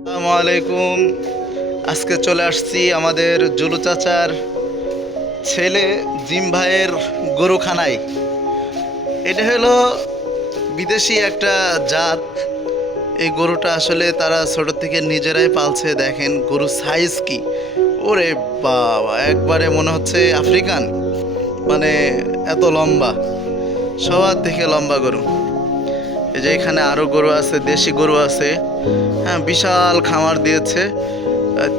আসসালামু আলাইকুম। আজকে চলে আসছি আমাদের জুলু চাচার ছেলে জিম ভাইয়ের গরুখানায়। এটা হলো বিদেশি একটা জাত। এই গরুটা আসলে তারা ছোট থেকে নিজেরাই পালছে। দেখেন গরুর সাইজ কি! ওরে বাবা, একবারে মনে হচ্ছে আফ্রিকান। মানে এত লম্বা, সবার থেকে লম্বা গরু। এই যে এখানে আরো গরু আছে, দেশি গরু আছে। হ্যাঁ, বিশাল খামার দিয়েছে।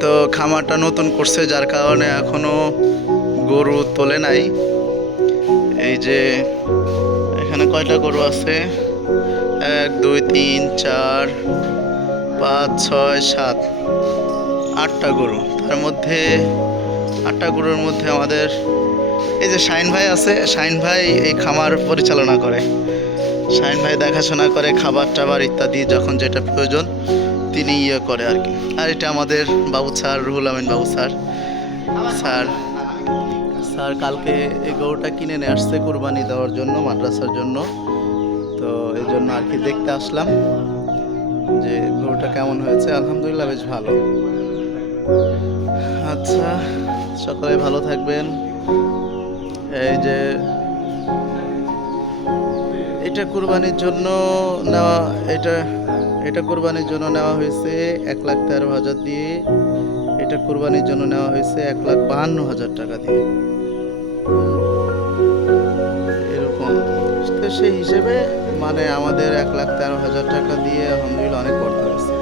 তো খামারটা নতুন করছে, যার কারণে এখনো গরু তোলে নাই। এই যে এখানে কয়টা গরু আছে? 1 2 3 4 5 6 7 8টা গরু। তার মধ্যে 8টা গরুর মধ্যে আমাদের এই যে শাইন ভাই আছে। শাইন ভাই এই খামার পরিচালনা করে। শাইন ভাই দেখাশোনা করে, খাবার টাবার ইত্যাদি যখন যেটা প্রয়োজন তিনি করে আর কি। আর এটা আমাদের বাবু স্যার, রুহুল আমিন বাবু স্যার। স্যার স্যার কালকে এই গরুটা কিনে নিয়ে আসছে কুরবানি দেওয়ার জন্য, মাদ্রাসার জন্য। তো এই জন্য আর কি দেখতে আসলাম যে গরুটা কেমন হয়েছে। আলহামদুলিল্লাহ বেশ ভালো। আচ্ছা, সকলে ভালো থাকবেন। এই যে এটা কুরবানির জন্য নেওয়া, এটা এটা কুরবানির জন্য নেওয়া হয়েছে 1,13,000 দিয়ে। এটা কুরবানির জন্য নেওয়া হয়েছে 1,52,000 টাকা দিয়ে। এরকম। তো সেই হিসেবে মানে আমাদের 1,13,000 টাকা দিয়ে আলহামদুলিল্লাহ অনেক করতে হয়েছে।